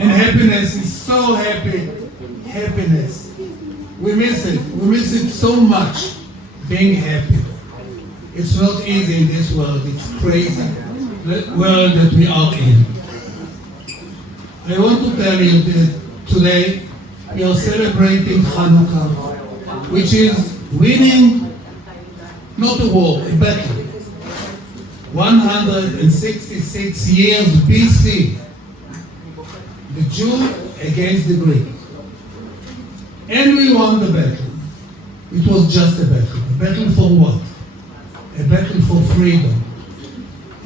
And happiness is so happy. Happiness. We miss it. We miss it so much, being happy. It's not easy in this world. It's crazy, the world that we are in. I want to tell you that today we are celebrating Chanukah, which is winning not a war, a battle. 166 years BC, the Jew against the Greek. And we won the battle. It was just a battle. A battle for what? A battle for freedom.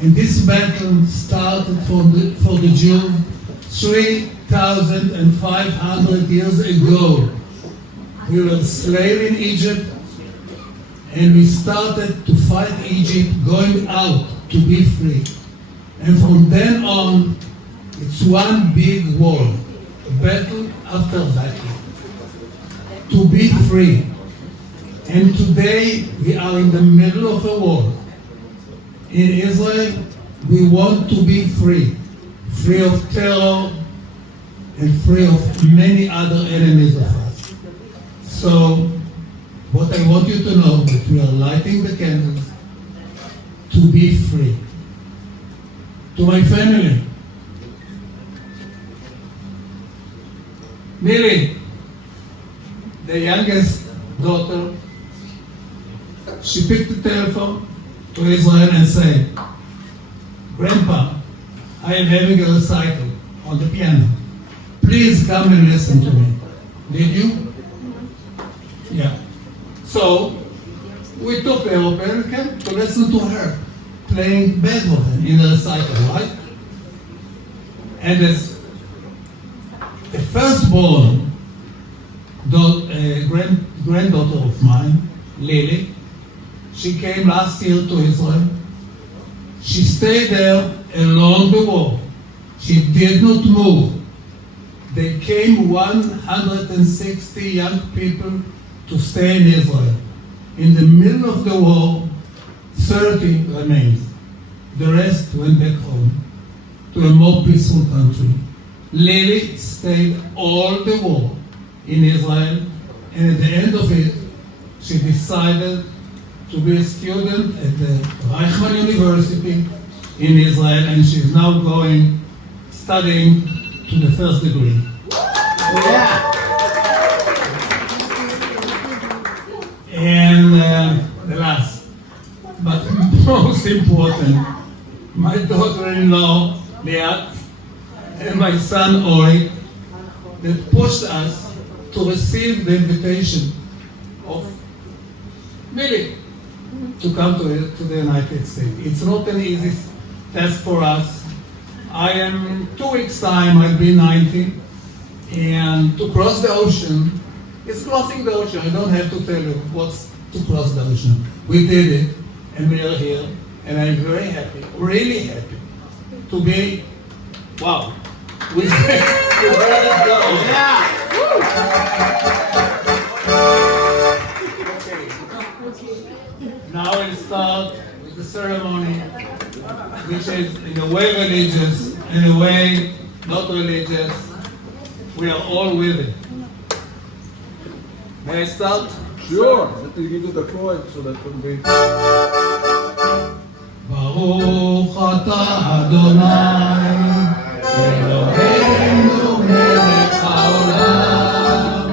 And this battle started for the Jew 3,500 years ago. We were slaves in Egypt, and we started to fight Egypt, going out to be free. And from then on, it's one big war, battle after battle, to be free. And today, we are in the middle of a war. In Israel, we want to be free, free of terror and free of many other enemies of us. So, what I want you to know, that we are lighting the candles to be free. To my family, Millie, the youngest daughter, she picked the telephone to Israel and said, "Grandpa, I am having a recital on the piano. Please come and listen to me." Did you? Yeah. So, we took her up and came to listen to her playing Beethoven in a recital, right? And as the firstborn granddaughter of mine, Lily, she came last year to Israel. She stayed there along the wall. She did not move. They came 160 young people to stay in Israel. In the middle of the war, 30 remained. The rest went back home to a more peaceful country. Lily stayed all the war in Israel, and at the end of it, she decided to be a student at the Reichman University in Israel, and she's now studying to the first degree. Yeah. And the last, but most important, my daughter-in-law, Liat, and my son, Ori, that pushed us to receive the invitation of Millie to come to the United States. It's not an easy task for us. I am 2 weeks' time, I'll be 90, and to cross the ocean, it's crossing the ocean. I don't have to tell you what's to cross the ocean. We did it, and we are here, and I'm very happy, really happy, to be, wow, we let it go. Yeah. Okay. Now we'll start with the ceremony, which is in a way religious, in a way not religious. We are all with it. May I start? Sure. Let me give you the chord so that can be. Baruch atah Adonai, Eloheinu melech haolam,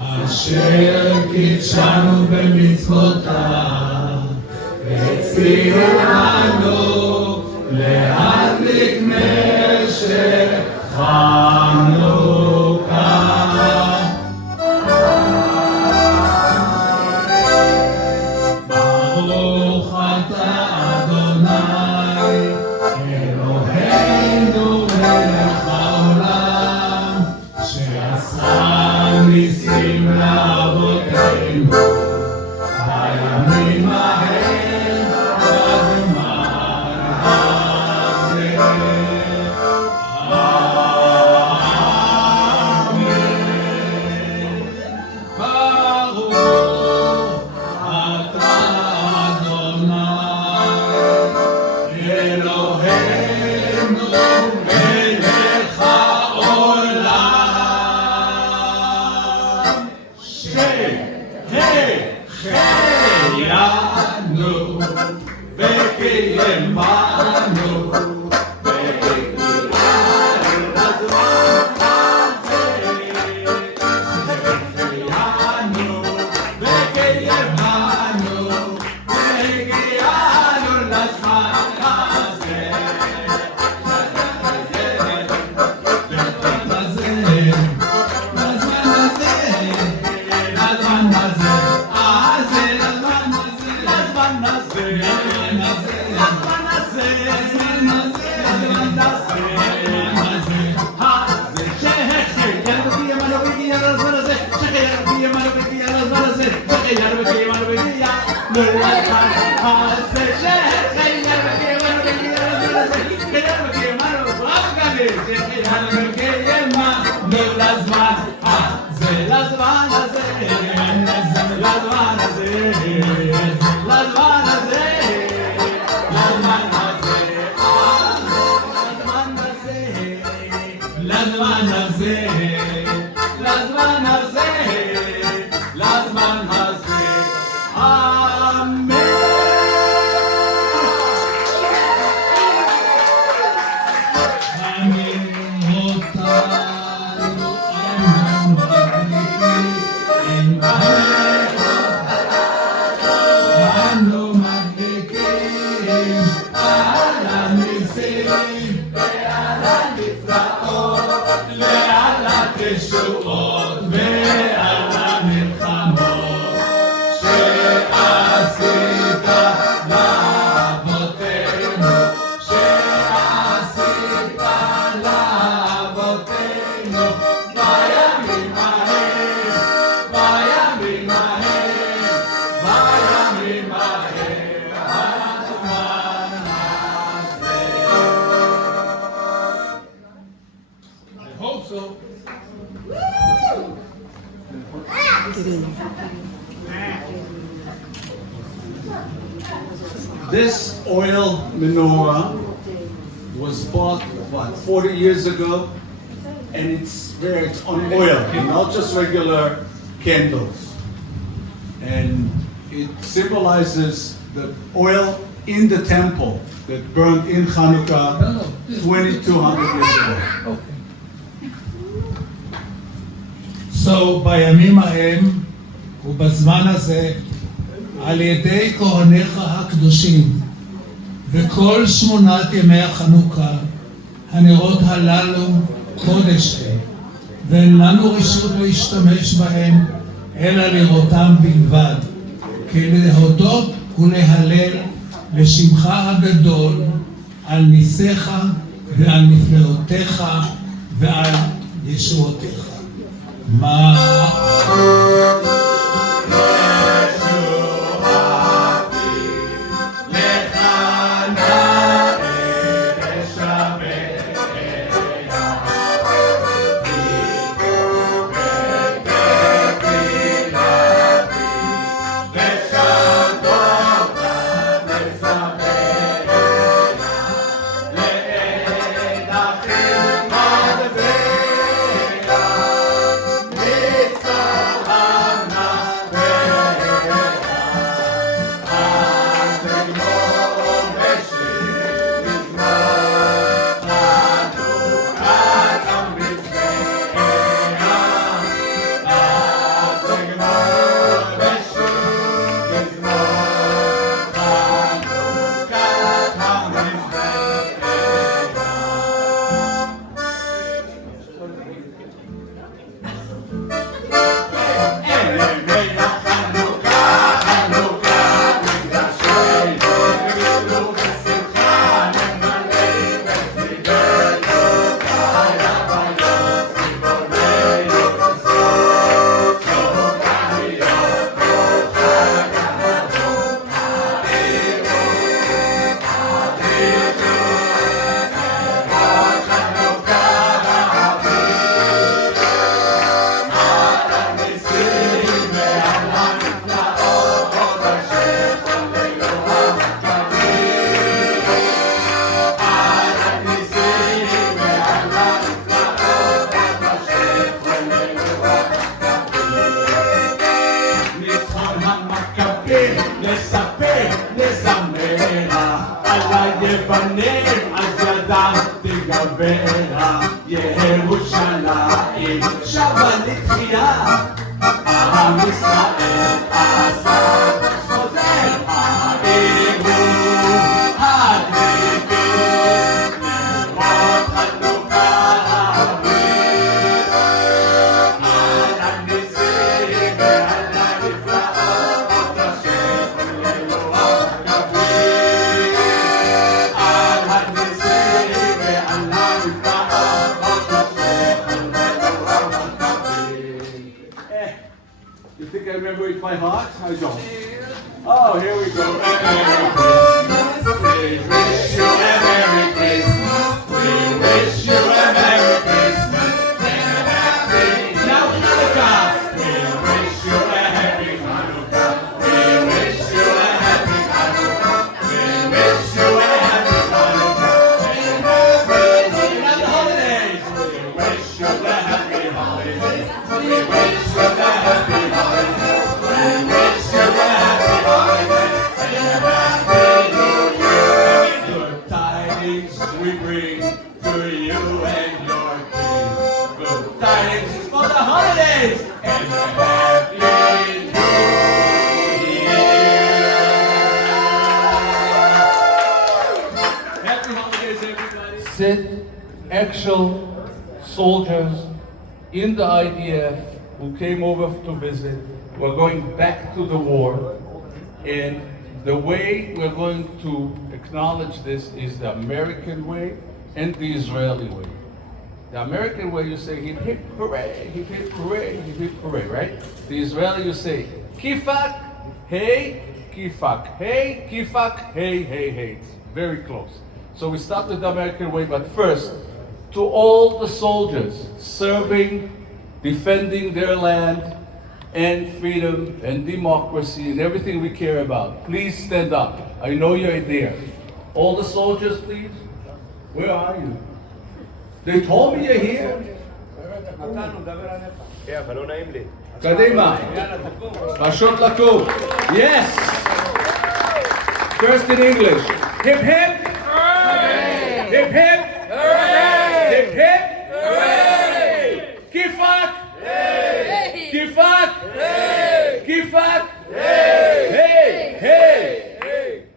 asher kitshanu b'mitzvotav, v'tzivanu להדליק נר של חנוכה. ברוך אתה אדוני אלוהינו מלך העולם שעשה ניסים לאבותינו בימים ההם בזמן הזה. This oil menorah was bought, 40 years ago, and it's on oil, not just regular candles. And it symbolizes the oil in the temple that burned in Chanukah 2,200 years ago. So, בימים ההם ובזמן הזה, על ידי כהניך הקדושים, וכל 8 ימי החנוכה, הנרות הללו קודש הם, ואין לנו רשות להשתמש בהם, אלא לראותם בלבד, כי להודות ולהלל לשמך הגדול, על ניסיך ועל נפלאותיך ועל ישועותיך. ירושלים שבה לתחייה, עם ישראל עשה חוזר העירו הדליקים נרות חנוכה אוויר על הניסים ועל הנפלאות אשר חוללו הכביר על הניסים ועל הנפלאות אשר חוללו הכביר. You think I remember it by heart? I don't. Oh, here we go. Merry Christmas. We wish you a Merry Christmas. We wish you a Merry Christmas and a happy now Chanukah. We wish you a happy Chanukah. We wish you a happy Chanukah. We wish you a happy Chanukah and happy holidays. We wish you the happy holidays. We wish you the happy holidays. We wish you the happy holidays and a happy new year. Good tidings we bring to you and your king. Good tidings for the holidays and a happy new year. Happy holidays, everybody. Sit actual soldiers in the IDF who came over to visit. We're going back to the war, and the way we're going to acknowledge this is the American way and the Israeli way. The American way, you say hip hip hooray, hip hip hooray, hip hip hooray, right? The Israeli, you say kifak, hey, kifak, hey, kifak, hey, hey, hey. It's very close. So we start with the American way, but first, to all the soldiers serving, defending their land and freedom and democracy and everything we care about, please stand up. I know you're there. All the soldiers, please. Where are you? They told me you're here. קדימה. פשוט לקום. Yes. First in English. Hip hip. Hooray. Hip hip. Hooray. Hip hip. Hooray. Kifak. Hey. Kifak. Hey. Kifak. Hey. Hey. Hey.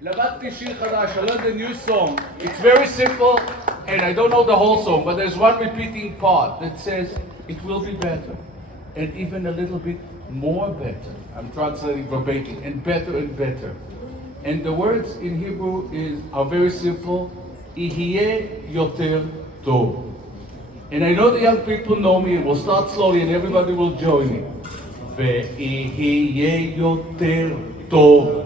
למדתי שיר חדש, I learned a new song. It's very simple, and I don't know the whole song, but there's one repeating part that says, it will be better, and even a little bit more better. I'm translating verbatim, and better. And the words in Hebrew are very simple, Ihye yoter tov. And I know the young people know me, and we'll start slowly, and everybody will join me. Ve'ihye yoter tov.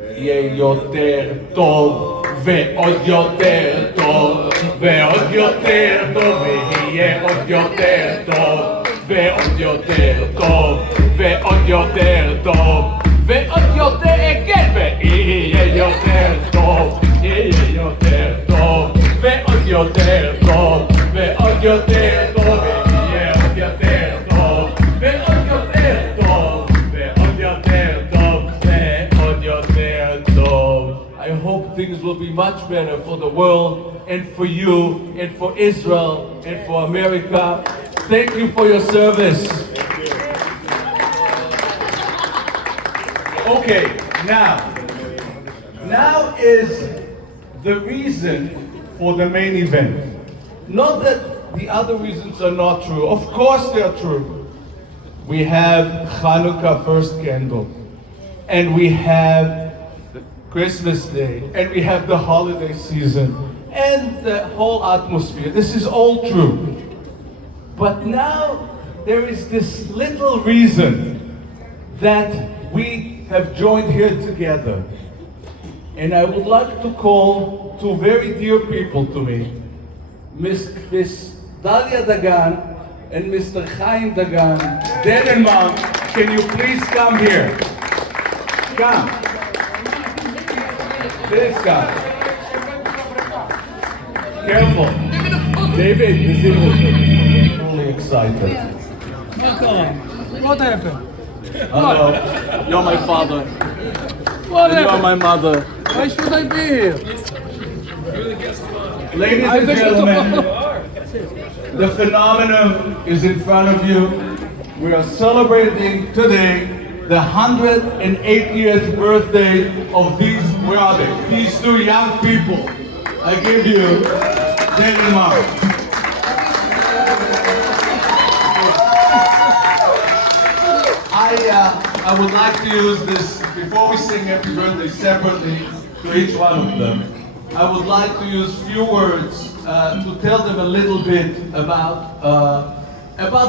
יהיה יותר טוב, ועוד יותר טוב, ועוד יותר טוב, ויהיה עוד יותר טוב, ועוד יותר טוב, ועוד יותר טוב, ועוד יותר, כן, ויהיה יותר טוב, יהיה יותר טוב, ועוד יותר טוב, ועוד יותר טוב, ויהיה עוד יותר טוב, ועוד יותר טוב, ועוד יותר טוב, ועוד יותר טוב. I hope things will be much better for the world and for you and for Israel and for America. Thank you for your service. Okay, now is the reason for the main event. Not that the other reasons are not true. Of course they are true. We have Chanukah first candle, and we have Christmas Day, and we have the holiday season, and the whole atmosphere. This is all true. But now there is this little reason that we have joined here together. And I would like to call two very dear people to me, Miss Dalia Dagan and Mr. Haim Dagan, Denmark. Can you please come here? Come. This guy. Careful. David, this is really excited. What happened? Hello. You're my father. What And you're happened? my mother. Why should I be here? Ladies and gentlemen, the phenomenon is in front of you. We are celebrating today the 108th birthday of these, where are they? These two young people. I give you Denmark. I would like to use this, before we sing happy birthday separately to each one of them, I would like to use few words to tell them a little bit about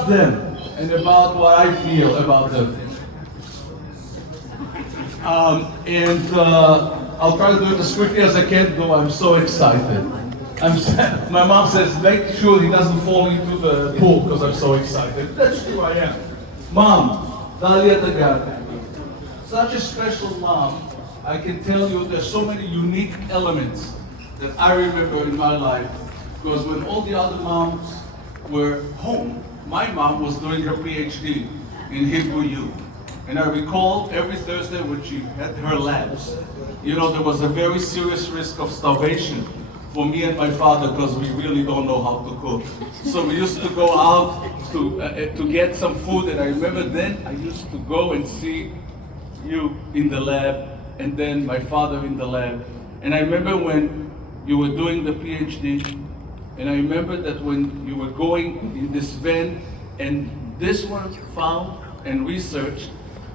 them and about what I feel about them. I'll try to do it as quickly as I can, though I'm so excited. My mom says, make sure he doesn't fall into the pool because I'm so excited. That's true, I am. Mom, Dalia Dagan, such a special mom. I can tell you there's so many unique elements that I remember in my life, because when all the other moms were home, my mom was doing her PhD in Hebrew U. And I recall every Thursday when she had her labs, you know, there was a very serious risk of starvation for me and my father because we really don't know how to cook. So we used to go out to get some food, and I remember then I used to go and see you in the lab, and then my father in the lab. And I remember when you were doing the PhD, and I remember that when you were going in this van, and this one found and researched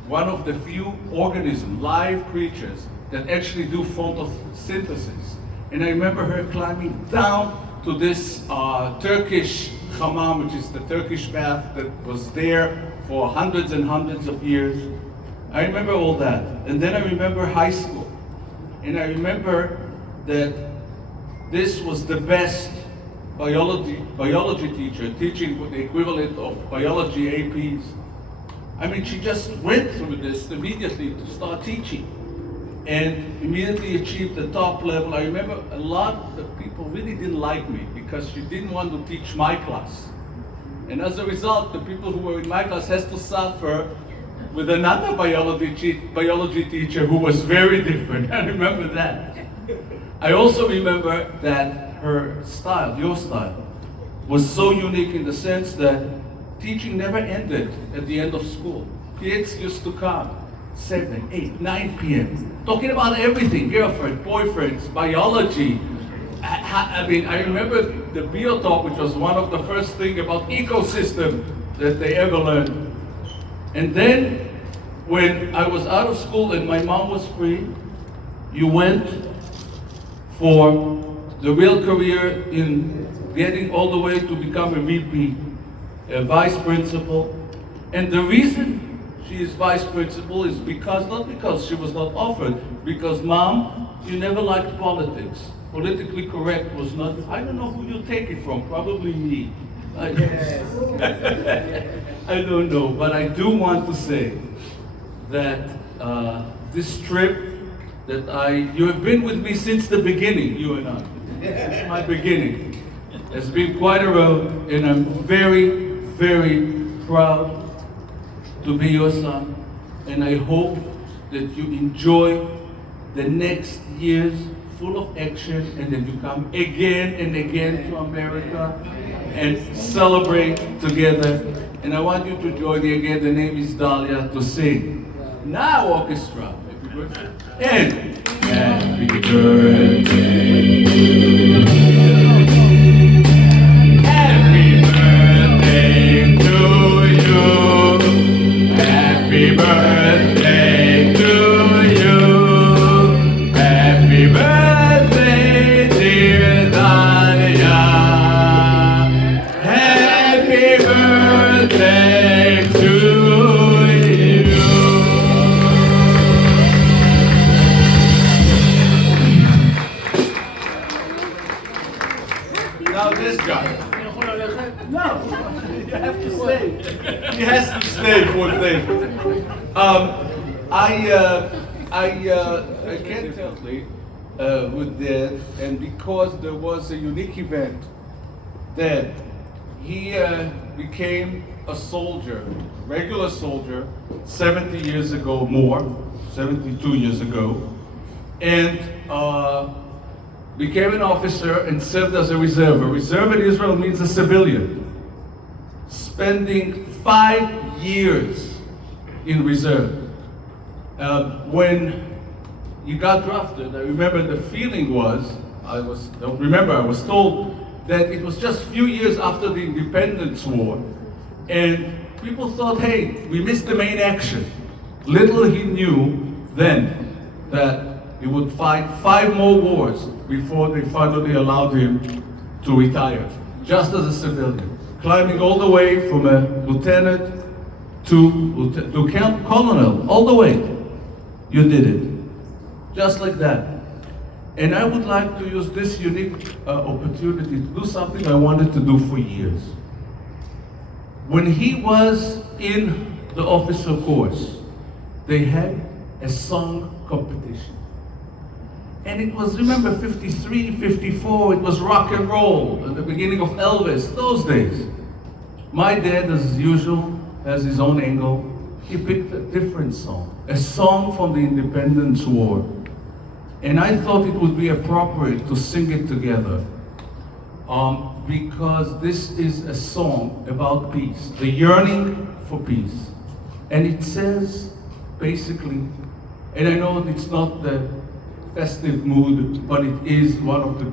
one of the few organisms, live creatures, that actually do photosynthesis. And I remember her climbing down to this Turkish hammam, which is the Turkish bath that was there for hundreds and hundreds of years. I remember all that. And then I remember high school. And I remember that this was the best biology teacher teaching the equivalent of biology APs. I mean, she just went through this immediately to start teaching and immediately achieved the top level. I remember a lot of people really didn't like me because she didn't want to teach my class. And as a result, the people who were in my class has to suffer with another biology teacher who was very different. I remember that. I also remember that her style, your style, was so unique in the sense that teaching never ended at the end of school. Kids used to come 7, 8, 9 p.m. talking about everything, girlfriend, boyfriends, biology. I mean, I remember the bio talk, which was one of the first things about ecosystem that they ever learned. And then when I was out of school and my mom was free, you went for the real career in getting all the way to become a VP, a vice principal. And the reason she is vice principal is because, not because she was not offered, because Mom, you never liked politics. Politically correct was not, I don't know who you take it from, probably me. I don't know, but I do want to say that this trip that you have been with me since the beginning, you and I. Since my beginning. It's been quite a road, and I'm very, very proud to be your son. And I hope that you enjoy the next years full of action, and that you come again and again to America and celebrate together. And I want you to join me again. The name is Dalia, to sing. Now, orchestra. Happy birthday. And happy birthday. Happy birthday to you. Happy birthday to you. Happy birthday, dear Dalia. Happy birthday to you. Now this guy. No, you have to stay. He has to stay, poor thing. I can't tell you with that, and because there was a unique event that he became a soldier, regular soldier, 70 years ago more, 72 years ago, and became an officer and served as a reserve. A reserve in Israel means a civilian. Spending 5 years in reserve. When you got drafted, I remember the feeling was, I was told that it was just a few years after the Independence War, and people thought, hey, we missed the main action. Little he knew then that he would fight 5 more wars before they finally allowed him to retire, just as a civilian, climbing all the way from a lieutenant to colonel, all the way. you did it. Just like that. And I would like to use this unique opportunity to do something I wanted to do for years. When he was in the officer course, they had a song competition. And it was, remember, 53, 54, it was rock and roll, at the beginning of Elvis, those days. My dad, as usual, has his own angle. He picked a different song, a song from the Independence War. And I thought it would be appropriate to sing it together because this is a song about peace, the yearning for peace. And it says, basically, and I know it's not the festive mood, but it is one of the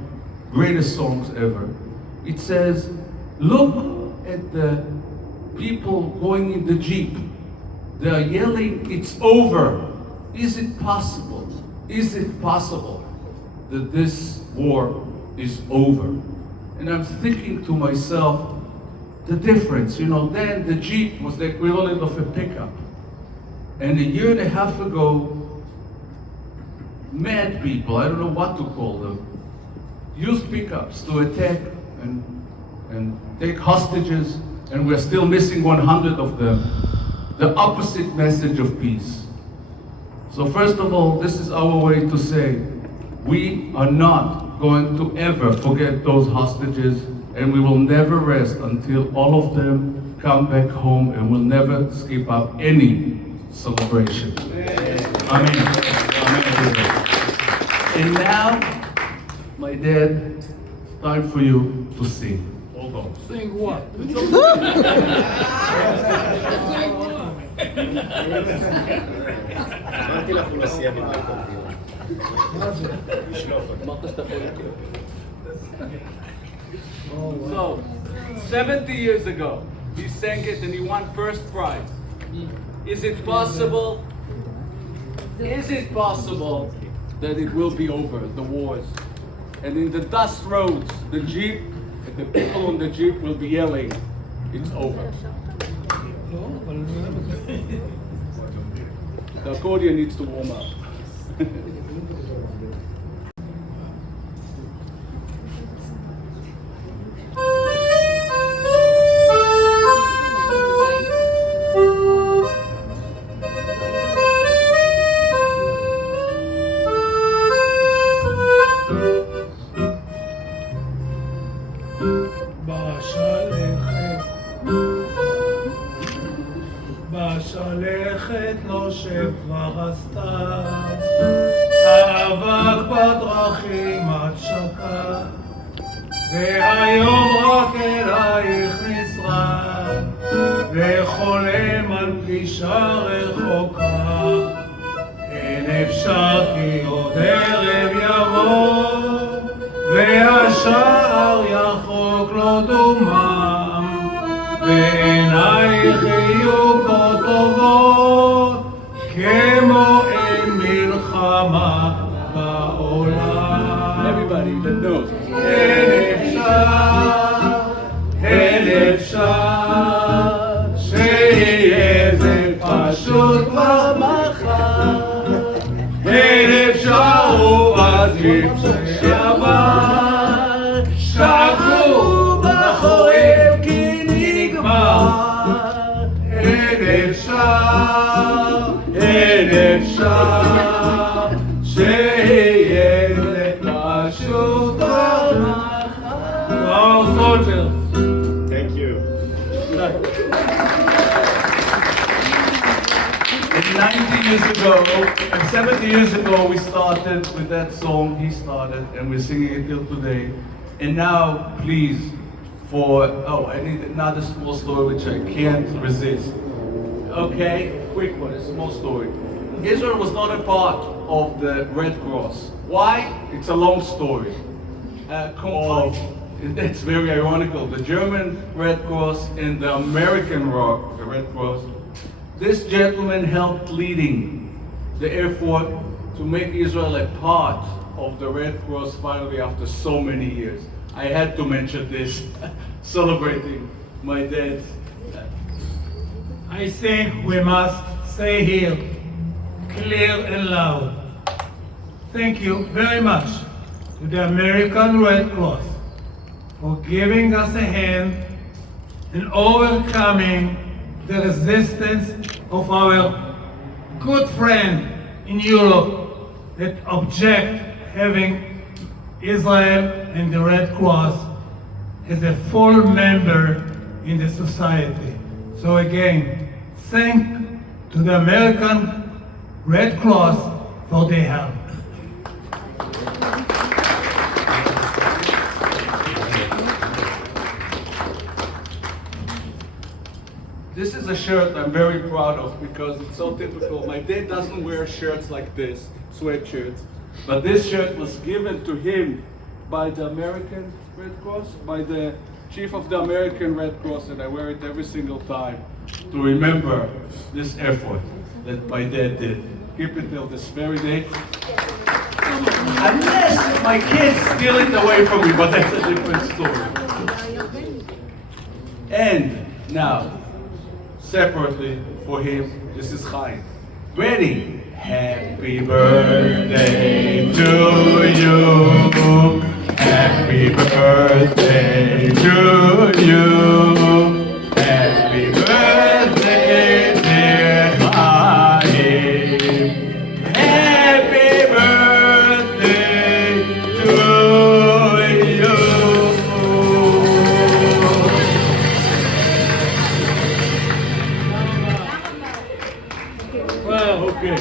greatest songs ever. It says, look at the people going in the Jeep. They are yelling, it's over. Is it possible? Is it possible that this war is over? And I'm thinking to myself, the difference, then the Jeep was the equivalent of a pickup. And a year and a half ago, mad people, I don't know what to call them, used pickups to attack and take hostages, and we're still missing 100 of them. The opposite message of peace. So first of all, this is our way to say, we are not going to ever forget those hostages, and we will never rest until all of them come back home, and we'll never skip up any celebration. Amen. Amen. And now, my dad, time for you to sing. Hold on. Sing what? אמרתי לך, הוא לא סיים עם So, 70 years ago, he sang it and he won first prize. Is it possible? Is it possible that it will be over, the wars? And in the dust roads, the Jeep, the people on the Jeep will be yelling, it's over. The accordion needs to warm up. בשלכת נושב כבר עשתה, האבק בדרכים עד שקע, והיום רק אלייך נשרד, וחולם על פגישה רחוקה. אין אפשר כי עוד ערב יבוא, והשער יחוק לא דומם, ועינייך יהיו כה טובות, כמו אין מלחמה בעולם. Everybody that knows. אין אפשר, שיהיה זה פשוט כבר מחר. אין אפשר ובזים שעבר, שקעו בחורף כי נגמר. אין אפשר, שיהיה זה פשוט כבר מחר. Our soldiers. Thank you. And 90 years ago, and 70 years ago, we started with that song, he started, and we're singing it till today. And now, please, I need another small story which I can't resist. Okay, quick one, a small story. Israel was not a part of the Red Cross. Why? It's a long story. It's very ironical. The German Red Cross and the American Red Cross. This gentleman helped leading the effort to make Israel a part of the Red Cross finally after so many years. I had to mention this, celebrating my dad. I think we must stay here, clear and loud. Thank you very much to the American Red Cross for giving us a hand in overcoming the resistance of our good friend in Europe that object having Israel and the Red Cross as a full member in the society. So again, thank to the American Red Cross for their help. This is a shirt I'm very proud of because it's so typical. My dad doesn't wear shirts like this, sweatshirts. But this shirt was given to him by the American Red Cross, by the chief of the American Red Cross, and I wear it every single time to remember this effort that my dad did. Keep it till this very day. Unless my kids steal it away from me, but that's a different story. And now, separately for him, this is Haim. Ready? Happy birthday to you. Happy birthday to you. Happy birthday, dear Haim. Happy birthday to you. Well, okay.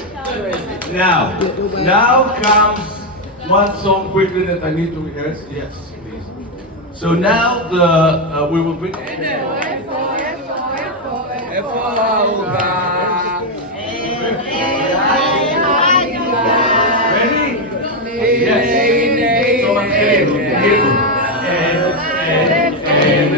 Now comes one song quickly that I need to rehearse. Yes, please. So now we will bring. Ready? Yes. So I'm saying, and